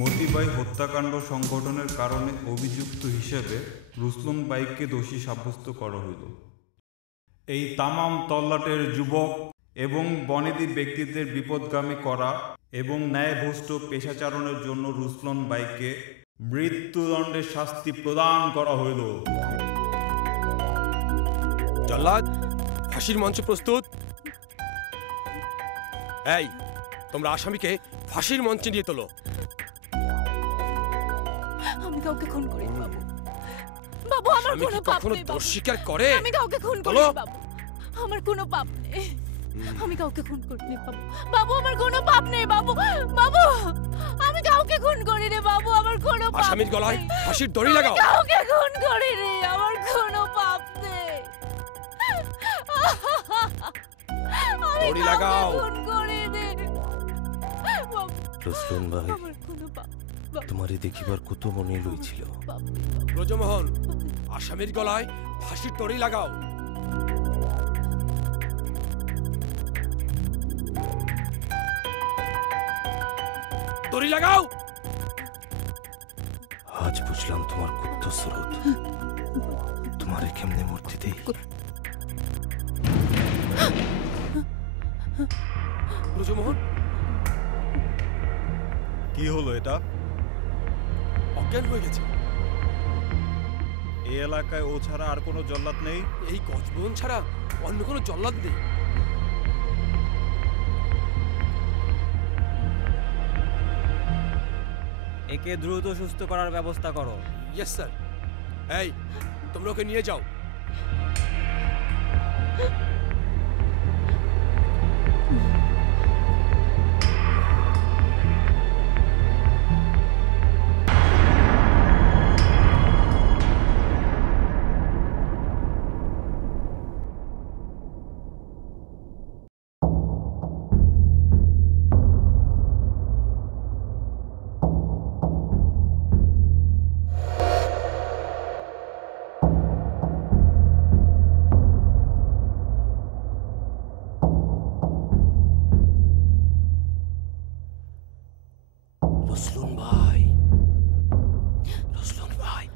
মতিবাই হত্যাকাণ্ড সংঘটনের কারণে অভিযুক্ত হিসেবে রুসলুন বাইককে দোষী সাব্যস্ত করা হইল। এই তামাম তল্লাটের যুবক এবং বনেদি ব্যক্তিদের বিপদগামী করা এবং ন্যায়ভ্রষ্ট পেশাচারণের জন্য রুসলুন বাইককে মৃত্যুদণ্ডের শাস্তি প্রদান করা হইল। জল্লাদ, ফাঁসির মঞ্চ প্রস্তুত। এই, তোমরা আসামিকে ফাঁসির মঞ্চে নিয়ে তোলো। আমি কাউকে খুন করিনি বাবু। বাবু, আমার কোনো পাপ নেই। দোষ স্বীকার করে? আমি কাউকে খুন করিনি বাবু। আমার কোনো পাপ নেই। আমি কাউকে খুন করিনি বাবু। বাবু, আমার কোনো পাপ নেই বাবু। বাবু, আমি কাউকে খুন করিনি বাবু। আমার কোনো পাপ নেই। আসামির গলায় ফাঁসির দড়ি লাগাও। কাউকে খুন করিনি। আমার কোনো পাপ নেই। দড়ি লাগাও। খুন করিনি। রুসলুন ভাই, তোমারে দেখিবার কত মনে লইছিল। ব্রজমোহন, আসামির গলায় ফাঁসির দড়ি লাগাও। দড়ি লাগাও। আজ বুঝলাম তোমার কুত্ত স্রোত। তোমারে কেমনে মূর্তি দেই। ব্রজমোহন, কি হলো এটা? অজ্ঞান হয়ে গেছে। এই এলাকায় ও ছাড়া আর কোনো জল্লাদ নেই? এই গজবন ছাড়া অন্য কোনো জল্লাদ নেই। একে দ্রুত সুস্থ করার ব্যবস্থা করো। Yes sir. এই, তোমরা ওকে নিয়ে যাও। রুসলুন ভাই, রুসলুন ভাই,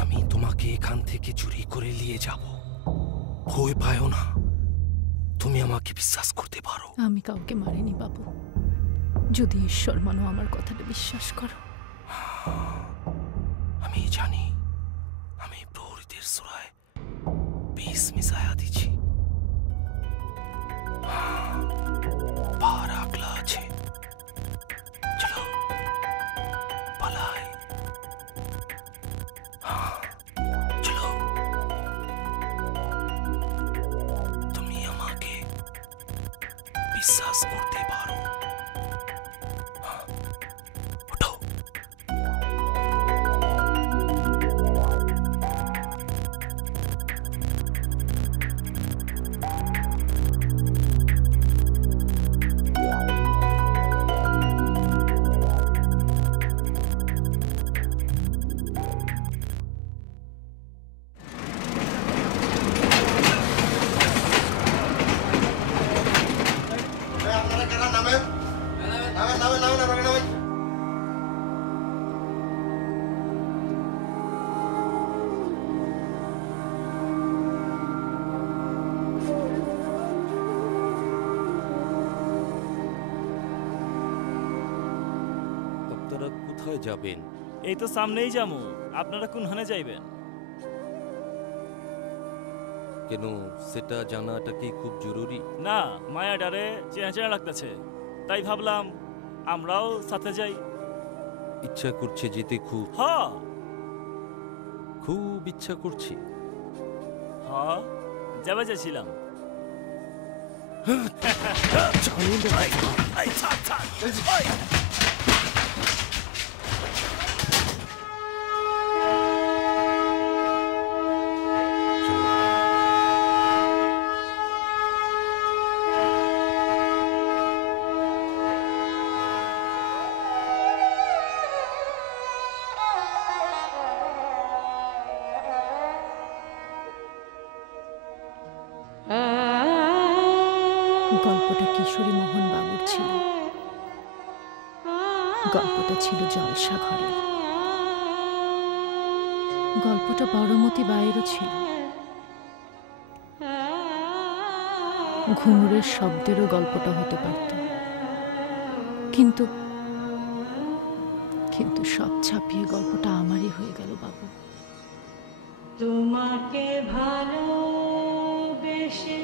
আমি তোমাকে এখান থেকে চুরি করে নিয়ে যাব। ভয় পাও না, তুমি আমাকে বিশ্বাস করতে পারো। আমি কাউকে মারিনি বাবু। যদি ঈশ্বর মানো, আমার কথাটা বিশ্বাস করো। আমি জানি, আমি প্রহরীদের সুরায় বিষ মিশায়া দিছি। পার আগলা আছে। চলো পালাই। চলো। তুমি আমাকে বিশ্বাস করতে পারো। ওঠো। আপনারা কোথায় যাবেন? এই তো সামনেই যামু। আপনারা কোনখানে যাইবেন? কেন, সেটা জানাটা কি খুব জরুরি? না, মায়া ডারে চেনা চেনা লাগতেছে, তাই ভাবলাম আমরাও সাথে যাই। ইচ্ছা করছে যেতে, খুব খুব ইচ্ছা করছে। যাবে যাচ্ছিলাম। গল্পটা কিশোরী মোহন বাবুর ছিল। গল্পটা ছিল জলসা ঘরের। গল্পটা বড়মতি বায়েরও ছিল। ঘুঙুরের শব্দেরও গল্পটা হতে পারত, কিন্তু কিন্তু সব ছাপিয়ে গল্পটা আমারই হয়ে গেল বাবু। তোমাকে ভালোবেসে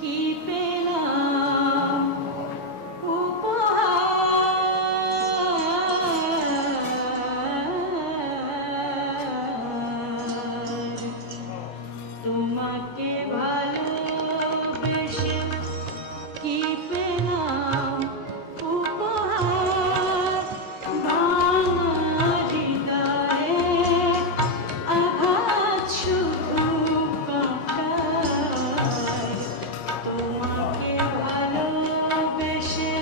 কি পেলাম উপহার, তোমাকে ভালোবেসে কি পেলাম উপহার, ভাঙা হৃদয়ে আঘাত শুধু কাটায়, তোমাকে ভালোবেসে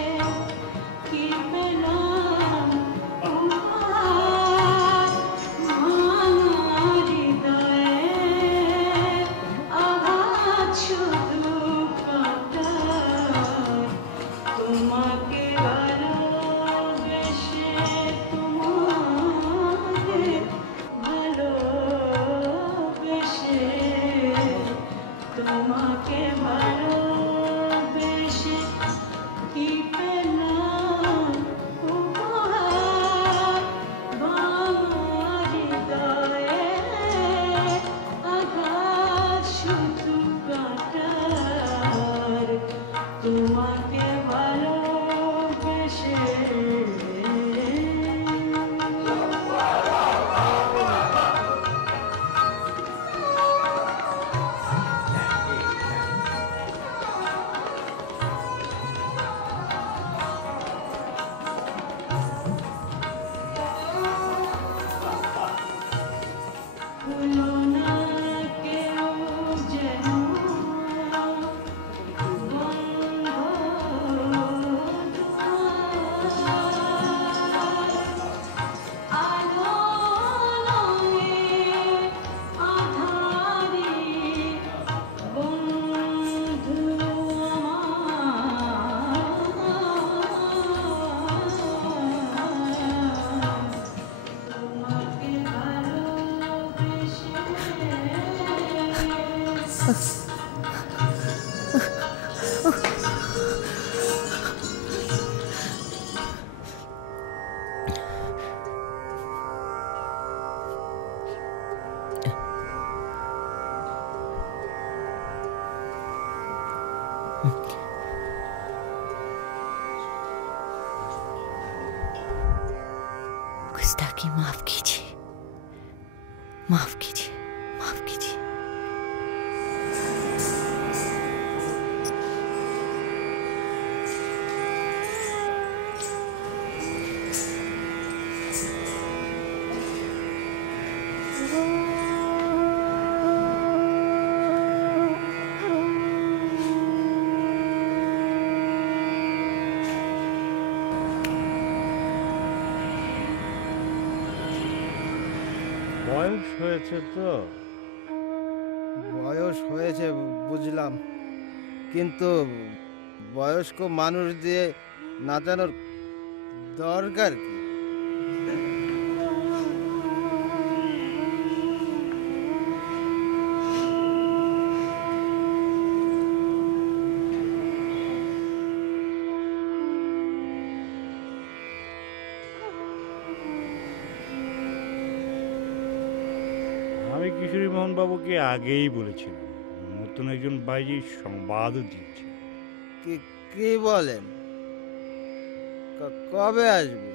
কি পেলাম উপহার, ভাঙা হৃদয়ে আঘাত শুধু কাটায়, তোমাকে ভালোবেসে তোমাকে ভালোবেসে তোমাকে ভালোবেসে কি পেলাম উপহার, ভাঙা হৃদয়ে আঘাত শুধু কাটার, তোমাকে ভালোবেসে। ভুলো না কেউ যেন বন্ধ আলো রঙে আধারে বন্ধু আমার, তোমাকে ভালোবেসে। गुस्ताखी माफ कीजिए, माफ कीजिए, माफ कीजिए। বয়স হয়েছে তো? বয়স হয়েছে বুঝলাম, কিন্তু বয়স্ক মানুষ দিয়ে নাচানোর দরকার কি? আমি কিশোরী মোহন বাবুকে আগেই বলেছিলাম, নতুন একজন বাইজি সংবাদও দিয়েছে। কি বলেন? কবে আসবে?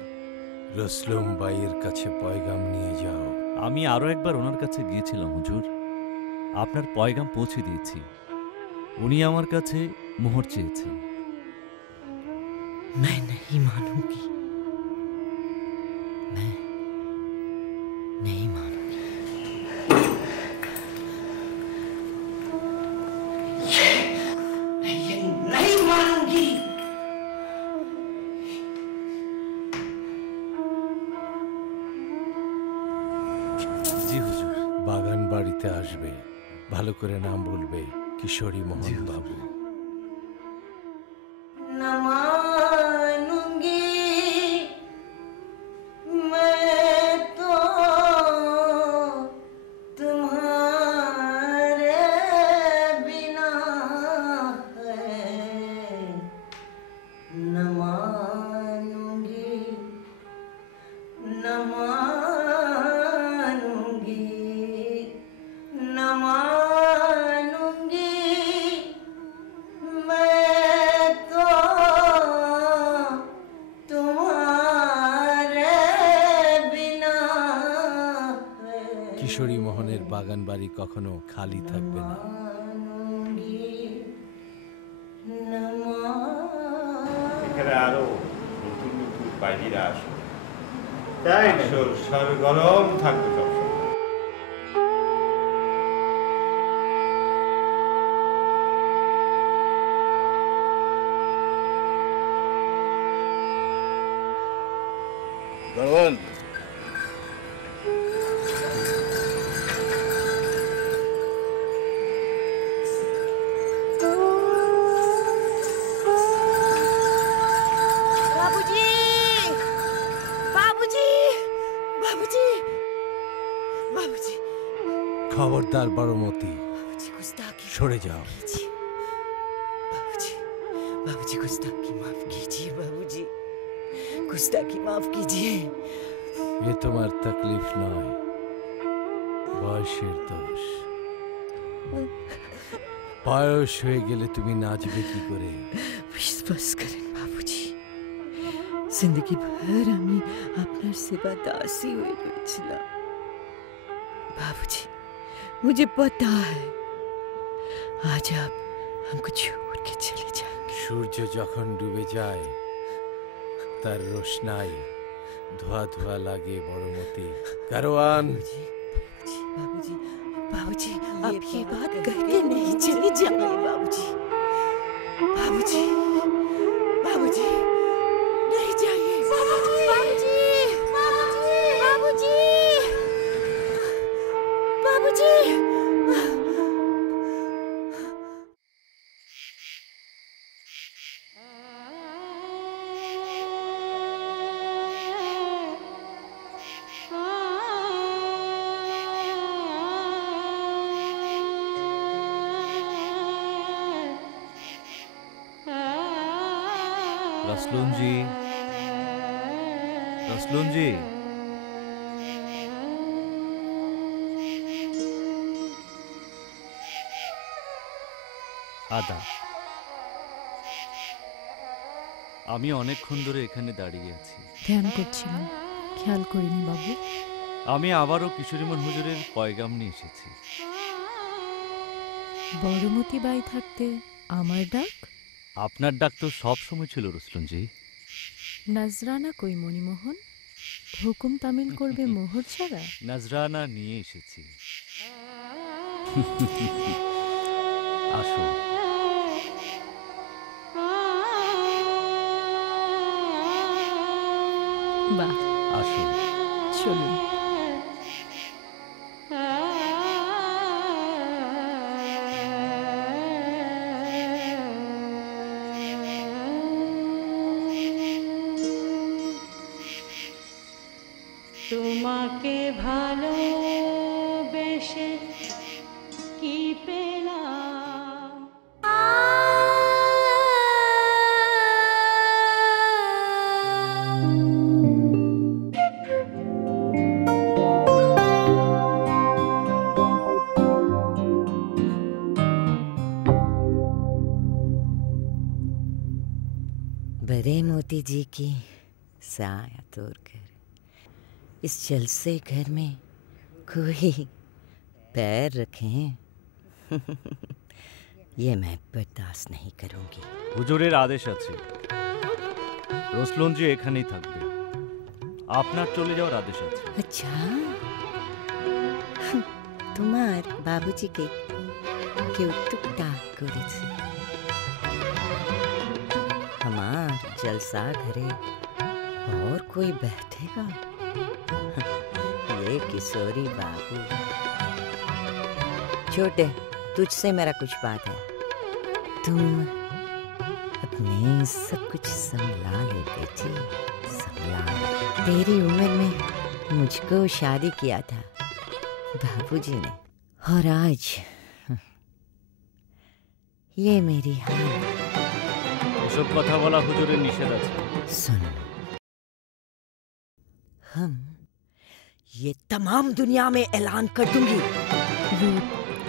রসলুম বাইয়ের কাছে পয়গাম নিয়ে যাও। আমি আরও একবার ওনার কাছে গিয়েছিলাম হুজুর, আপনার পয়গাম পৌঁছে দিয়েছি। উনি আমার কাছে মোহর চেয়েছেন। मैं नहीं मानूंगी, मैं नहीं मानूंगी। मैं ये नहीं मानूंगी। জি হুজুর। বাগান বাড়িতে আসবে, ভালো করে নাম বলবে কিশোরী মোহন বাবু। न मानूंगी मैं तो तुम्हारे बिना है न मानूंगी न मानूंगी न मानूंगी मैं तो तुम्हारे बिना है কিশোরী মোহনের বাগান বাড়ি কখনো খালি থাকবে না। এখানে আরো নতুন নতুন বাইরেরা আসবে, তাই সরগরম থাকবে সবসময়। গরম বাবুজি বাবুজি বাবুজি বাবুজি খবরদার বড়মতি, बाबूजी गुस्ताखी সরে যাও। कीजिए बाबूजी बाबूजी गुस्ताखी माफ कीजिए बाबूजी गुस्ताखी माफ कीजिए এ তোমার তকলিফ নয়, বয়সের দোষ। বয়স হয়ে গেলে তুমি নাচবে কি করে? विश्वास करें बाबूजी जिंदगी भर আমি আপনার সেবা দাসী হয়ে রয়েছিলাম बाबूजी मुझे पता है आज आप हमको छोड़ के चले जाएंगे সূর্য যখন ডুবে যায় তার রোশনাই ধোয়া ধোয়া লাগে বড়মতি। কারওয়ান बाबूजी बाबूजी आप ये बात करके नहीं चले जाएंगे बाबूजी बाबूजी बाबूजी नहीं जाइए बाबूजी बाबूजी बाबूजी बाबूजी रसलून जी, रसलून जी, আদা। আমি অনেকক্ষণ ধরে এখানে দাঁড়িয়ে আছি। ধ্যান করছিলাম, খেয়াল করিনি বাবু। আমি আবারও কিশোরীমন হুজুরের পয়গাম নিয়ে এসেছি। বড়মতি বাই থাকতে আমার ডাক? আপনার ডাক তো সব সময় ছিল রসলুন জি। নজরানা কই মণিমোহন? হুকুম তামিল করবে মোহর ছাড়া? নজরানা নিয়ে এসেছি। আসুন। বাহ, আসুন, চলুন। তোমাকে ভালোবেসে কি পেলাম बड़े मोती जी की साया तोड़कर इस जलसे घर में कोई पैर रखें ये मैं बर्दाश्त नहीं करूंगी। হুজুরের আদেশ আছে, রসলুন জি এখানেই থাকবে। আপনার চলে যাওয়ার আদেশ আছে। अच्छा তোমার বাবুজিকে কেউ টুকটাক করেছে। हमार जलसा घरे और कोई बैठेगा? ये किशोरी बाबू। छोटे, तुझसे मेरा कुछ बात है। तुम आपने सब कुछ संभला ले बेटी, संभला। तेरी उम्र में मुझको शादी किया था बाबूजी ने, और आज ये मेरी हालत। এসব কথা বলা হুজুরের নিষেধ আছে। सुन, हम ये तमाम दुनिया में ऐलान कर दूंगी। রূপ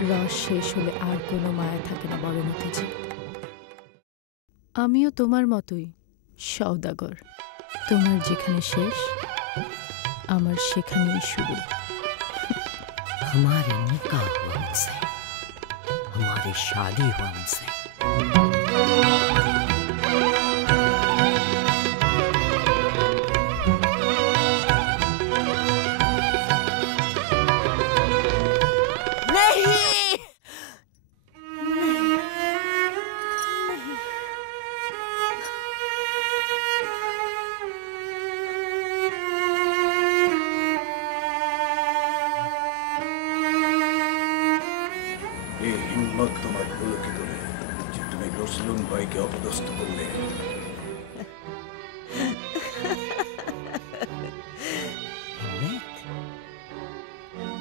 রস শেষ হলে আর কোনো মায়া থাকে না বড়মতিজি। আমিও তোমার মতোই সওদাগর। তোমার যেখানে শেষ, আমার সেখানেই শুরু। हमारे निकाह हुआ उनसे, हमारी शादी हुआ उनसे। এই হিম্মত তোমার হলো কি করে যে তুমি রসলুন ভাইকে অপদস্থ করলে?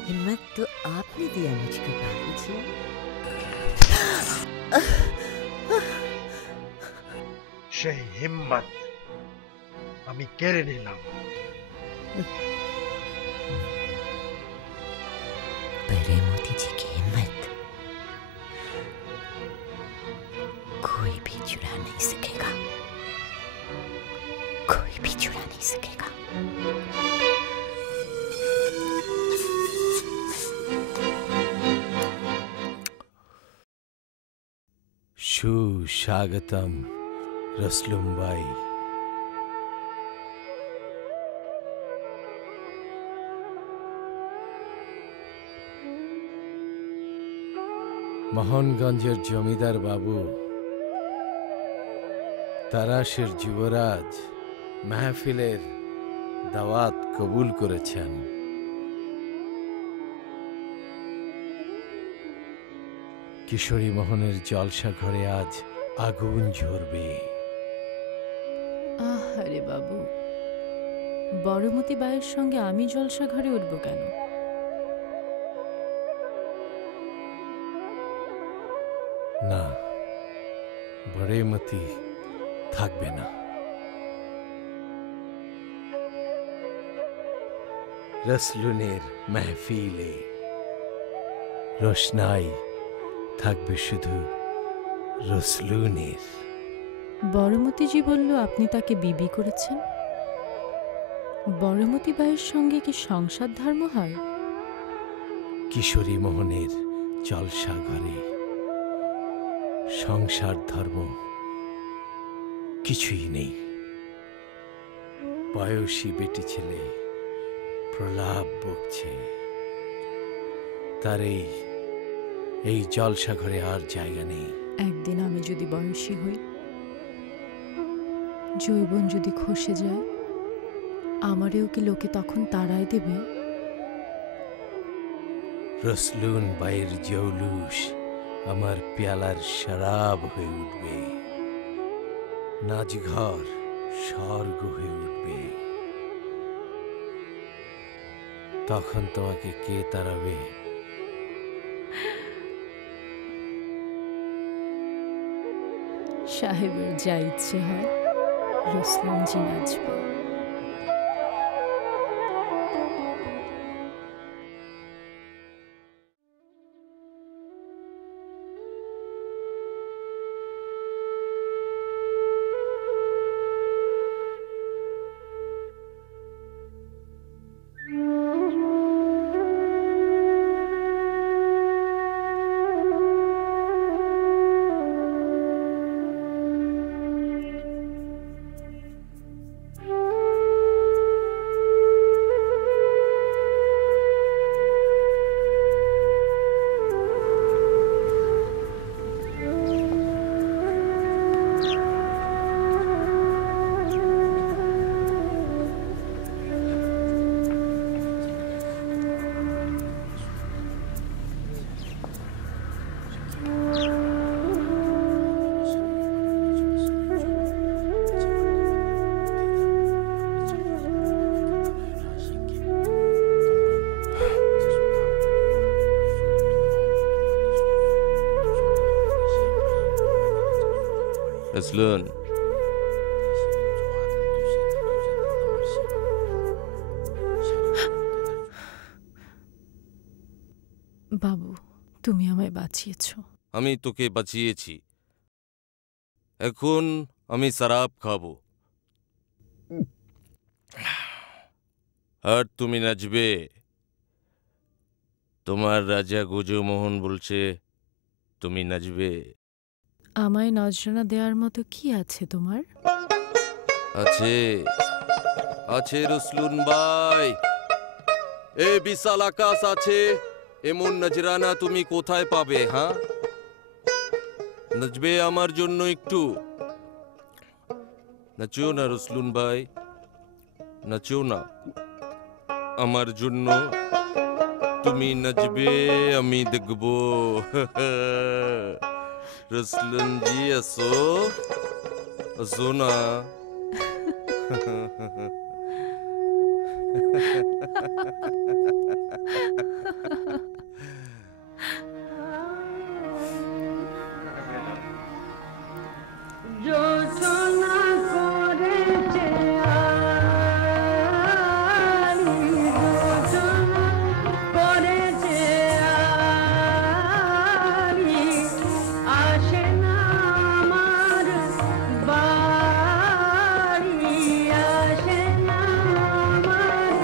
हिम्मत तो आपने दिया मुझको बाबूजी। সেই হিম্মত আমি কেড়ে নিলাম। बड़े मोती जी की हिम्मत कोई भी चुरा नहीं सकेगा, कोई भी चुरा नहीं सकेगा। সুস্বাগতম রসলুম ভাই। মোহনগঞ্জের জমিদার বাবু তারাশের যুবরাজ মাহফিলের দাওয়াত কবুল করেছেন। কিশোরী মোহনের জলসা ঘরে আজ আগুন ঝরবে। আহারে বাবু, বড়মতি বায়ের সঙ্গে আমি জলসা ঘরে উঠব কেন? না, বড়মতি থাকবে না। রসলুনের মেহফিলে রোশনাই থাকবে শুধু রসলুনের। বড়মতিজি বলল আপনি তাকে বিবি করেছেন। বড়মতি বায়ের সঙ্গে কি সংসার ধর্ম হয়? কিশোরী মোহনের জলসা ঘরে সংসার ধর্ম কিছুই নেই। বয়সী বেটি ছেলে প্রলাপ বকছে, তার এই জলসা ঘরে আর জায়গা নেই। একদিন আমি যদি বয়সী হই, যৌবন যদি খসে যায়, আমারেও কি লোকে তখন তাড়ায় দেবে? রসলুন বাইয়ের জৌলুস আমার পেয়ালার শরাব হয়ে উঠবে, নাচঘর স্বর্গ হয়ে উঠবে। তখন তোমাকে কে তাড়াবে? সাহেবের যা ইচ্ছে হয় রসলুনজি নাচবে। রসলুন, বাবু, তুমি আমায় বাঁচিয়েছো। আমি তোকে বাঁচিয়েছি, এখন আমি শরাব খাবো আর তুমি নাচবে। তোমার রাজা গজমোহন বলছে তুমি নাচবে। আমায় নজরানা দেওয়ার মতো কি আছে তোমার? আছে, আছে রসলুন ভাই, এ বিশাল আকাশ আছে, এমন নজরানা তুমি কোথায় পাবে? হ্যাঁ, নাচবে আমার জন্য একটু? নাচো না রসলুন ভাই, নাচো না আমার জন্য। তুমি নাচবে, আমি দেখবো। রসলুন জি আসো, আসো না। যোচনা করেছে আলি, যোচনা করেছে আলি, আসে না আমার বাড়ি, আসে না আমার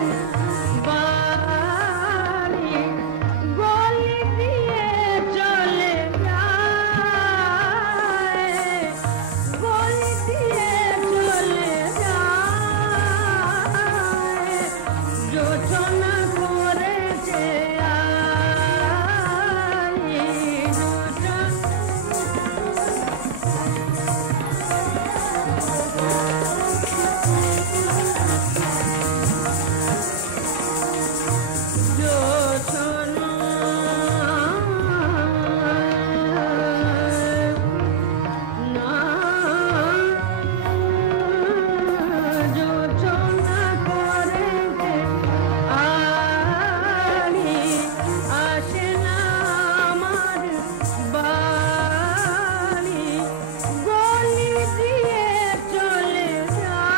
বাড়ি, গলি দিয়ে চলে যায়, গলি দিয়ে চলে যায়, যোচনা করেছে আলি, যোচনা না, যোচনা করেছে আলি, আসে না আমার বাড়ি, গলি দিয়ে চলে যায়,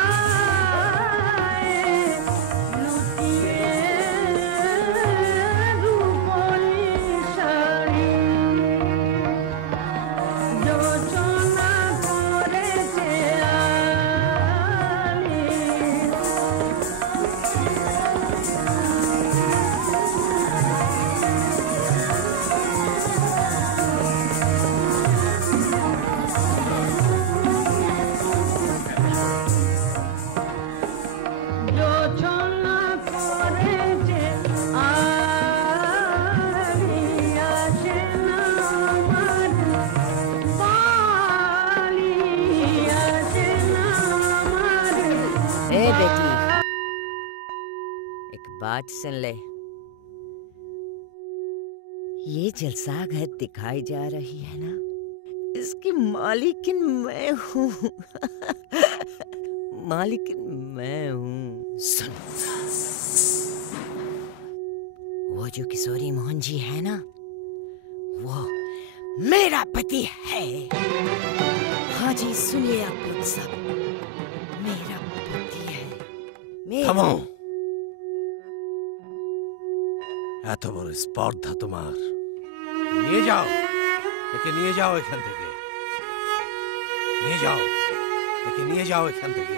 লুকিয়ে রূপলি শাড়ি, যোচনা করেছে আলি। যোচনা করেছে আলি, আসে না আমার বাড়ি, আসে না আমার ए बेटी, एक बात सुन ले। ये जलसा घर दिखाई जा रही है ना, इसकी मालिकिन मैं हूँ। मालिकिन मैं हूँ। सुन, वो जो किशोरी मोहन जी है ना, वो मेरा पति है। हाँ जी, सुनिए आप लोग सब, मेरा पति है। থামো, এত বড় স্পর্ধা তোমার! নিয়ে যাও, একে নিয়ে যাও এখান থেকে, নিয়ে যাও, একে নিয়ে যাও এখান থেকে।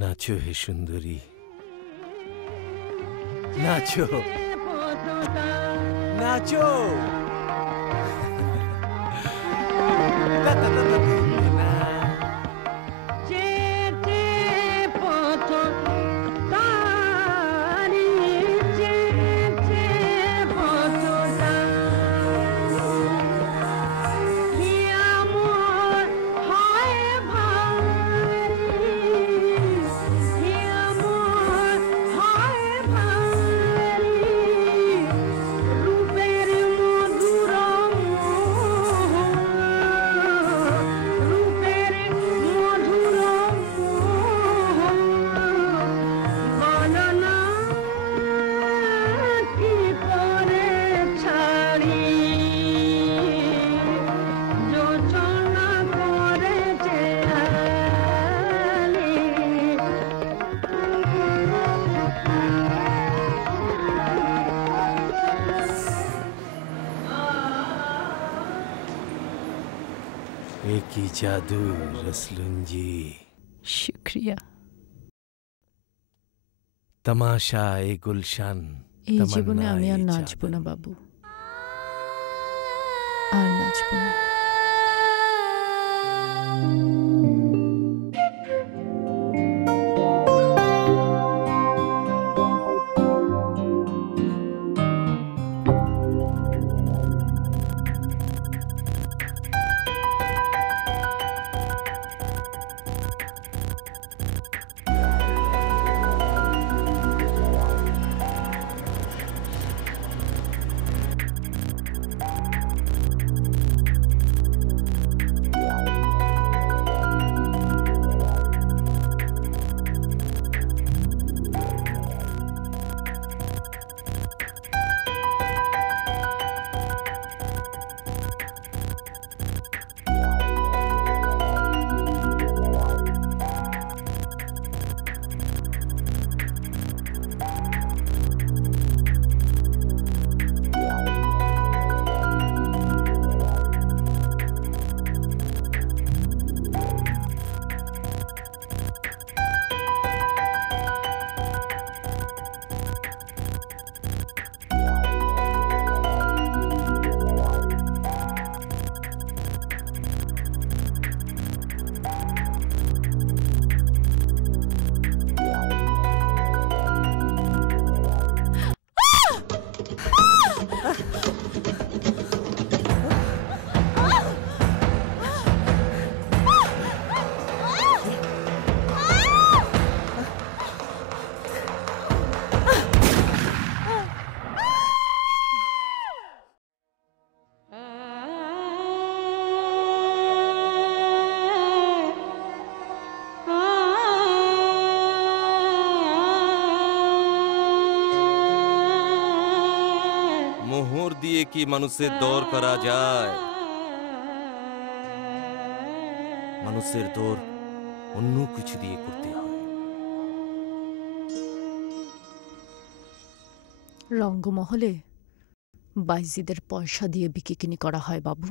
নাচো হে সুন্দরী, নাচো, নাচো। চেটে পথ তারি, চেটে পথ তারি, আমার হয় ভারি, আমার হয় ভারি, রূপের মধুর কি জাদু রসলুন জি। শুক্রিয়া। তমাশা এ গুলশান। এই জীবনে আমি আর নাচবো না বাবু, আর নাচবো না। মোহর দিয়ে কি মানুষের দর করা যায়? মানুষের দর অন্য কিছু দিয়ে করতে হয়। রঙ্গমহলে বাইজিদের পয়সা দিয়ে বিকিকিনি করা হয় বাবু।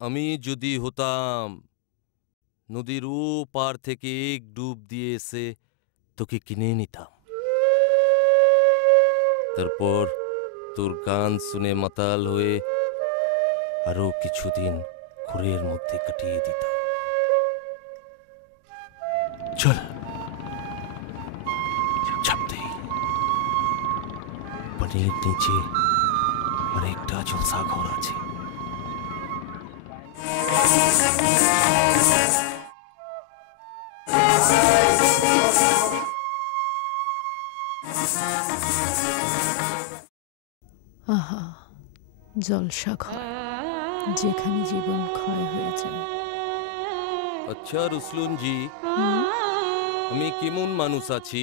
আমি যদি হতাম নদীর ও পার থেকে এক ডুব দিয়ে এসে তোকে কিনে নিতাম, তারপর তোর গান শুনে মাতাল হয়ে আরো কিছুদিন ঘোরের মধ্যে কাটিয়ে দিতাম। চল চাপতে পানির নিচে আরেকটা জলসা ঘর আছে। আহা, জলসা ঘর, যেখানে জীবন ক্ষয় হয়ে যায়। আচ্ছা রুসলুন জি, আমি কেমন মানুষ আছি?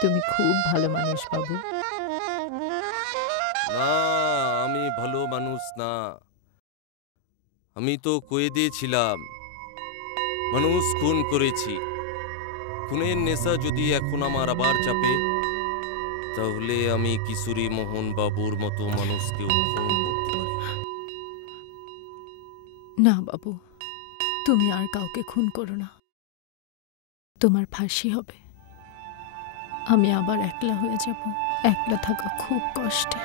তুমি খুব ভালো মানুষ বাবু। না, আমি ভালো মানুষ না। আমি তো কয়ে দিয়েছিলাম মানুষ খুন করেছি। খুনের নেশা যদি এখন আমার আবার চাপে, তাহলে আমি কিশোরী মোহন বাবুর মতো মানুষকে খুন করতে পারি। না বাবু, তুমি আর কাউকে খুন করো না। তোমার ফাঁসি হবে, আমি আবার একলা হয়ে যাব। একলা থাকা খুব কষ্টে।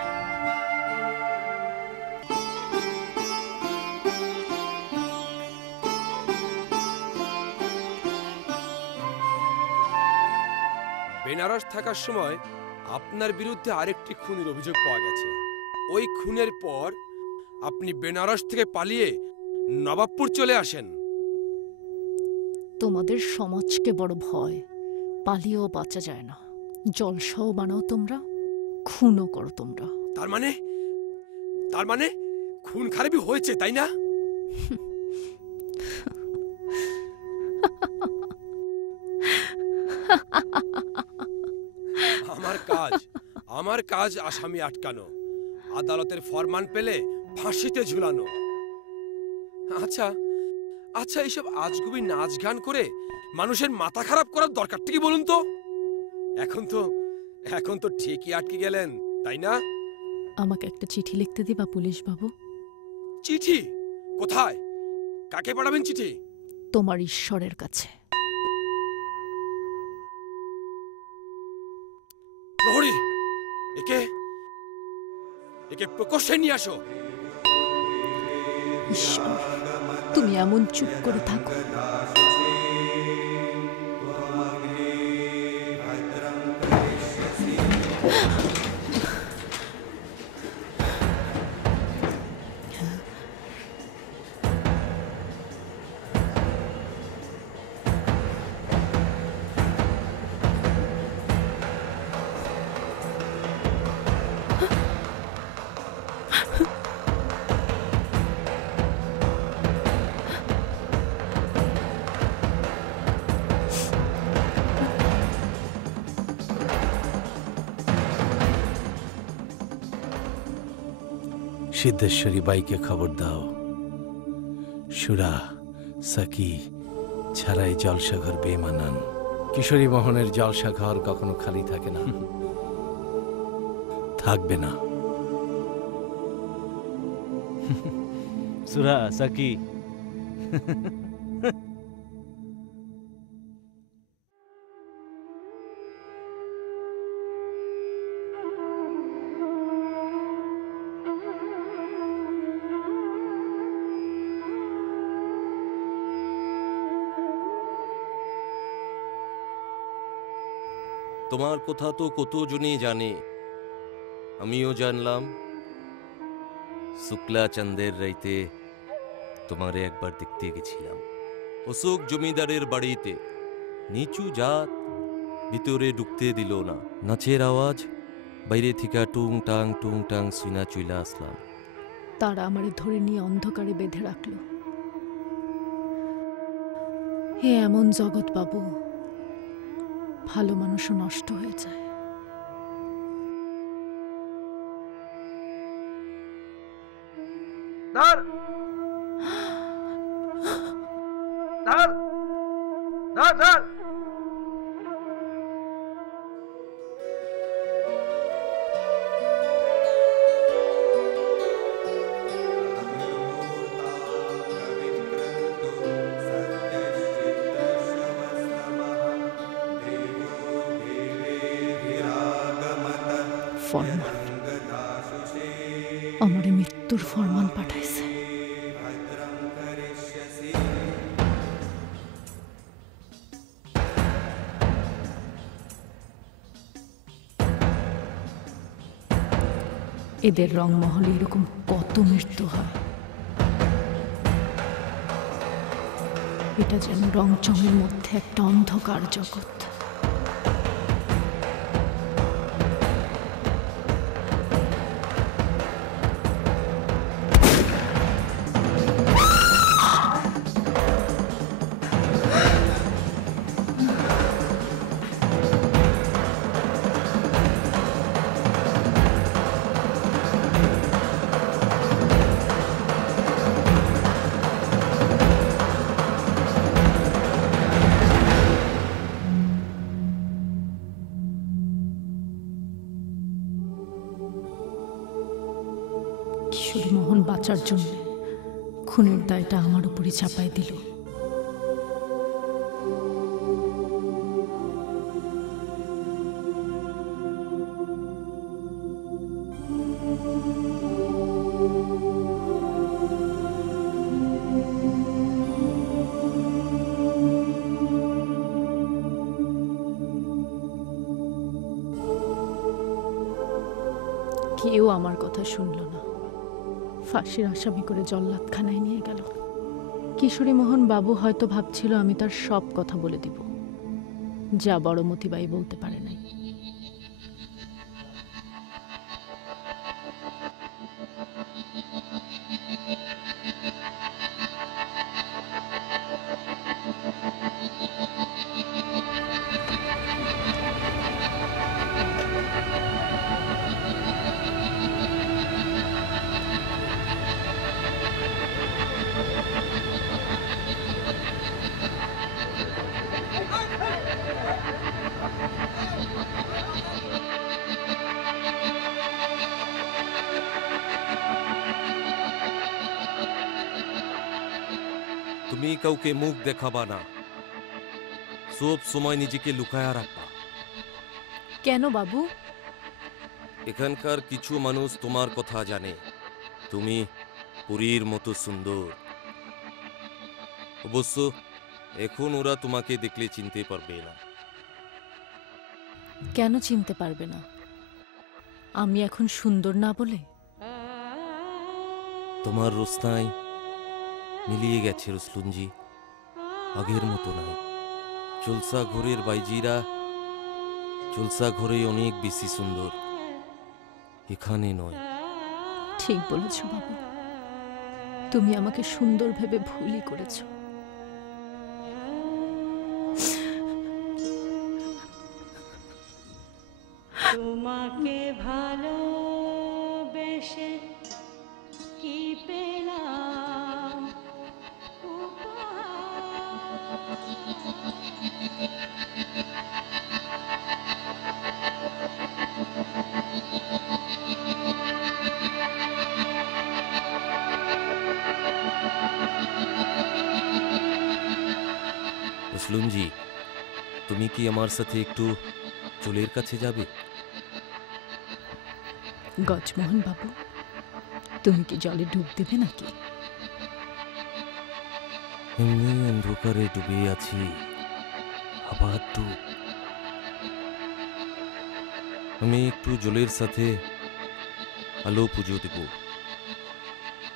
বেনারস থাকার সময় আপনার বিরুদ্ধে আরেকটি খুনের অভিযোগ পাওয়া গেছে। ওই খুনের পর আপনি বেনারস থেকে পালিয়ে নবাবপুর চলে আসেন। তোমাদের সমাজকে বড় ভয়, পালিয়েও বাঁচা যায় না। জলসাও বানাও তোমরা, খুনও করো তোমরা। তার মানে খুন খারাপই হয়েছে, তাই না? আমার কাজ আসামি আটকানো, আদালতের ফরমান পেলে ফাঁসিতে ঝুলানো। আচ্ছা আচ্ছা, এইসব আজগুবি নাচ গান করে মানুষের মাথা খারাপ করার দরকারটা কি বলুন তো? এখন তো ঠিকই আটকে গেলেন, তাই না? আমাকে একটা চিঠি লিখতে দিবা পুলিশ বাবু? চিঠি? কোথায়? কাকে পাঠাবেন চিঠি? তোমার ঈশ্বরের কাছে। প্রহরী, একে একে প্রকোষ্ঠে নিয়ে আসো। ঈশ্বর, তুমি এমন চুপ করে থাকো। সিদ্ধেশ্বরী বাইকে খবর দাও, সুরা সাকি ছাড়াই জলসাঘর বেমানান। কিশোরী মোহনের জলসাঘর কখনো খালি থাকে না, থাকবে না। সুরা সাকি। তোমার কথা তো কতজনই জানে, আমিও জানলাম। শুক্লা চাঁদের রাইতে তোমারে একবার দেখতে গেছিলাম অশোক জমিদারের বাড়িতে। নিচু জাত, ভিতরে ঢুকতে দিল না। নাচের আওয়াজ বাইরে থেকে টুং টাং শুনা চইলা আসলাম। তারা আমারে ধরে নিয়ে অন্ধকারে বেঁধে রাখলো। হে এমন জগৎ বাবু, ভালো মানুষও নষ্ট হয়ে যায়। ধর ধর ধর ধর। ফরমান, আমারে মৃত্যুর ফরমান পাঠাইছে। এদের রংমহলে এরকম কত মৃত্যু হয়। এটা যেন রংচঙের মধ্যে একটা অন্ধকার জগৎ। কিশোরী মোহন বাঁচার জন্য খুনের দায়টা আমার উপরই চাপাই দিল। কেউ আমার কথা শুনল না, ফাঁসির আসামি করে জল্লাদখানায় নিয়ে গেল। কিশোরী মোহন বাবু হয়তো ভাবছিল আমি তার সব কথা বলে দিব, যা বড় মতিবাই বলতে পারে নাই। তুমি কাউকে মুখ দেখাবা না, সব সময় নিজেকে লুকায়া রাখবা। কেন বাবু? এখানকার কিছু মানুষ তোমার কথা জানে, তুমি পুরীর মতো সুন্দর। অবশ্য এখন ওরা তোমাকে দেখলে চিনতে পারবে না। কেন চিনতে পারবে না? আমি এখন সুন্দর না বলে? তোমার রোশনাই মিলিয়ে গেছে রসলুনজি, আগের মতো নাই। জলসা ঘরের বাইজিরা জলসা ঘরে অনেক বেশি সুন্দর, এখানে নয়। ঠিক বলেছ বাবু, তুমি আমাকে সুন্দর ভেবে ভুলই করেছ। তোমাকে ভালোবেসে কি পেলাম রসলুনজি, তুমি কি আমার সাথে একটু চুলের কাছে যাবে? গজমোহন বাবু, তুমি কি জলে ডুব দেবে নাকি? এমনি অন্ধকারে ডুবে আছি, আবার ডুব। আমি একটু জলের সাথে আলো পুজো দেব,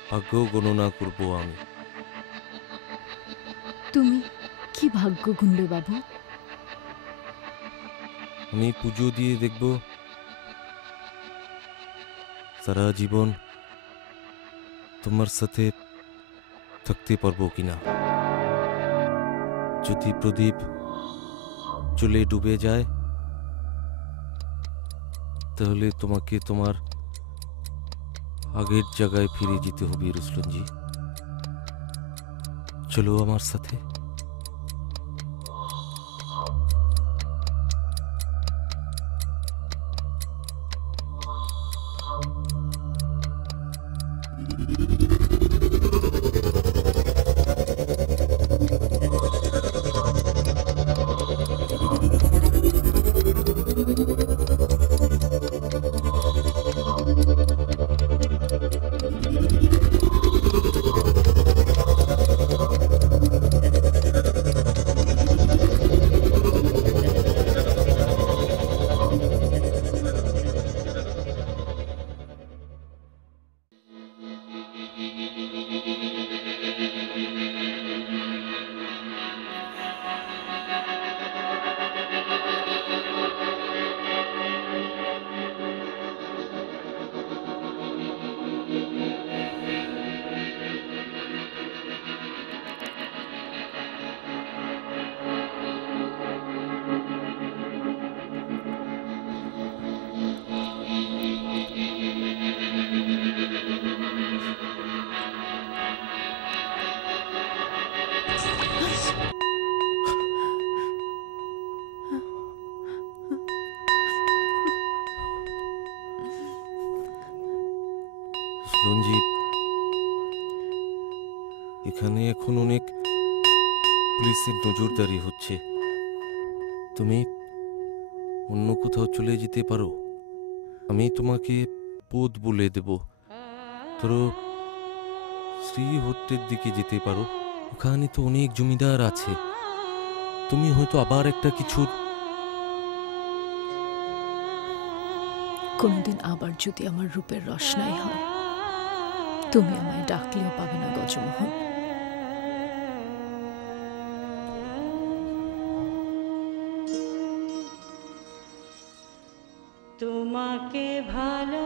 ভাগ্য গণনা করব আমি। তুমি কি ভাগ্য গুনবে বাবু? আমি পুজো দিয়ে দেখব সারা জীবন তোমার সাথে থাকতে পারবো কিনা। যদি প্রদীপ চলে ডুবে যায়, তাহলে তোমাকে তোমার আগের জায়গায় ফিরে যেতে হবে রসলুনজি। চলো আমার সাথে। রঞ্জিত, এখানে এখন অনেক পুলিশের নজরদারি হচ্ছে। তুমি অন্য কোথাও চলে যেতে পারো, আমি তোমাকে পথ বলে দেব। ধরো শ্রীহট্টের দিকে যেতে পারো, ওখানে তো অনেক জমিদার আছে। তুমি হয়তো আবার একটা কিছুর কোনদিন আবার যদি আমার রূপের রসনাই হয়, তুমি আমায় ডাকলেও পাবে না গজমোহন। তোমাকে ভালো